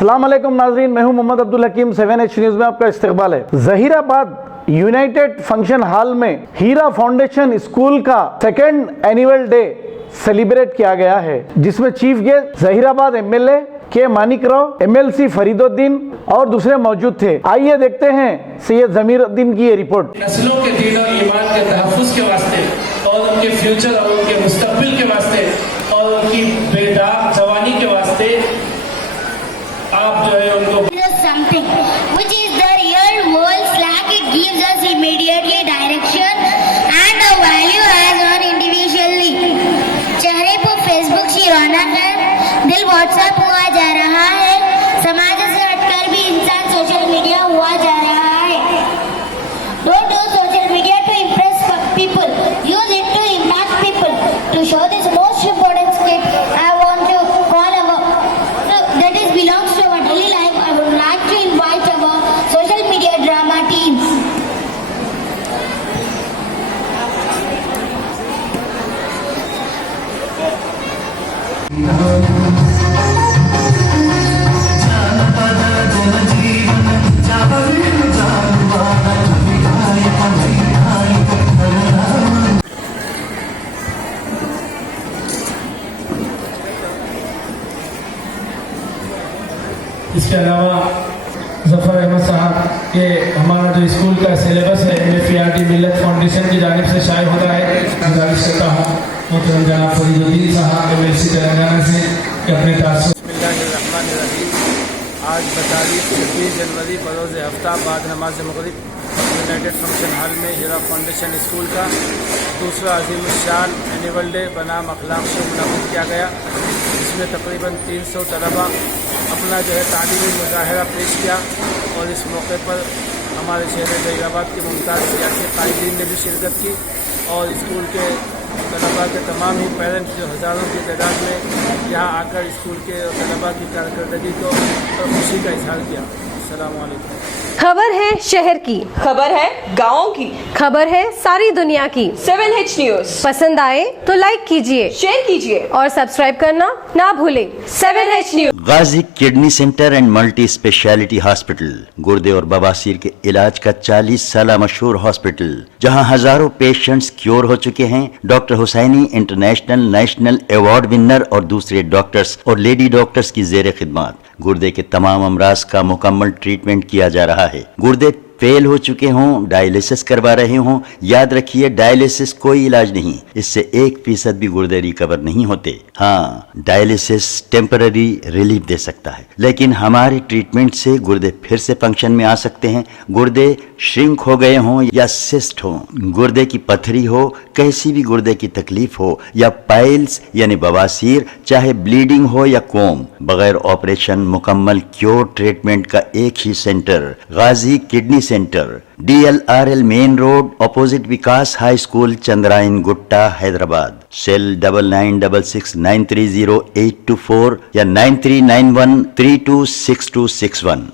अस्सलाम वालेकुम नाजरीन, मैं हूं मोहम्मद अब्दुल हकीम। 7H न्यूज में आपका इस्तकबाल है। जहीराबाद यूनाइटेड फंक्शन हॉल में हीरा फाउंडेशन स्कूल का सेकेंड एनुअल डे सेलिब्रेट किया गया है, जिसमें चीफ गेस्ट जहीराबाद एमएलए के मानिक राव, एमएलसी फरीदुद्दीन और दूसरे मौजूद थे। आइए देखते हैं सैयद जमीरुद्दीन की ये रिपोर्ट। नस्लों के दीन और ईमान के तहफ़्फ़ुज़ के वास्ते और उनके फ्यूचर और उनके मुस्तकबिल के वास्ते और उनकी बेदाग जवानी के वास्ते आप जो है उनको something which is the real world slack. It gives us immediately direction and a value as on individually. चेहरे पर फेसबुक की रौनक है, दिल व्हाट्सएप हुआ जा रहा है, समाज से हटकर भी इंसान सोशल मीडिया हुआ जा रहा है। Don't use social media to impress people. Use it to impact people. To show this most important step, I want to call that is belongs to our daily life. I would like to invite our social media drama teams. इसके अलावा जफ़र अहमद साहब के हमारा जो school का syllabus है MFERT मिल्लत foundation की जानिब से शाये हो रहा है। गुजारिश करता हूँ मोहतरम जनाब फरीदुद्दीन साहब MLC तेलंगाना से कि अपने तासुर। आज 26 जनवरी बरोज़ हफ्ता बाद नमाज मगरिब यूनाइटेड फंक्शन हॉल में हीरा फाउंडेशन स्कूल का दूसरा अज़ीमुश्शान एनुअल डे बनाम अखलाक से मुनक़िद किया गया, जिसमें तकरीबन 300 तलबा अपना जो है तालीमी मुज़ाहिरा पेश किया और इस मौके पर हमारे शहर जहीराबाद के मुमताज़ सियासी कायदीन ने भी शिरकत की और स्कूल के तलबा के तमाम ही पेरेंट्स जो हज़ारों की तादाद में यहाँ आकर स्कूल के तलबा की कारकर्दगी को और खुशी का इजहार किया। अस्सलामु अलैकुम। खबर है शहर की, खबर है गाँव की, खबर है सारी दुनिया की। 7H न्यूज पसंद आए तो लाइक कीजिए, शेयर कीजिए और सब्सक्राइब करना ना भूले। 7H news. Ghazi kidney centre and multi speciality hospital, गुर्दे और बवासीर के इलाज का 40 साल मशहूर हॉस्पिटल, जहां हजारों पेशेंट्स क्योर हो चुके हैं। Doctor Husaini international national award winner और दूसरे डॉक्टर्स और लेडी डॉक्टर्स की जेर खिदमत गुर्दे के तमाम अमराज का मुकम्मल ट्रीटमेंट किया जा रहा है। गुर्दे फेल हो चुके हों, डायलिसिस करवा रहे हों, याद रखिए डायलिसिस कोई इलाज नहीं, इससे 1% भी गुर्दे रिकवर नहीं होते। हाँ, डायलिसिस टेम्पररी रिलीफ दे सकता है, लेकिन हमारे ट्रीटमेंट से गुर्दे फिर से फंक्शन में आ सकते हैं। गुर्दे श्रिंक हो गए हों या सिस्ट हो, गुर्दे की पथरी हो, कैसी भी गुर्दे की तकलीफ हो या पाइल्स यानी बवासीर, चाहे ब्लीडिंग हो या कोम, बगैर ऑपरेशन मुकम्मल क्योर ट्रीटमेंट का एक ही centre, Ghazi kidney centre, DLRL main road, opposite Vikas high school, Chandrayan Gutta, Hyderabad. Cell 9966930824 या 9391326261।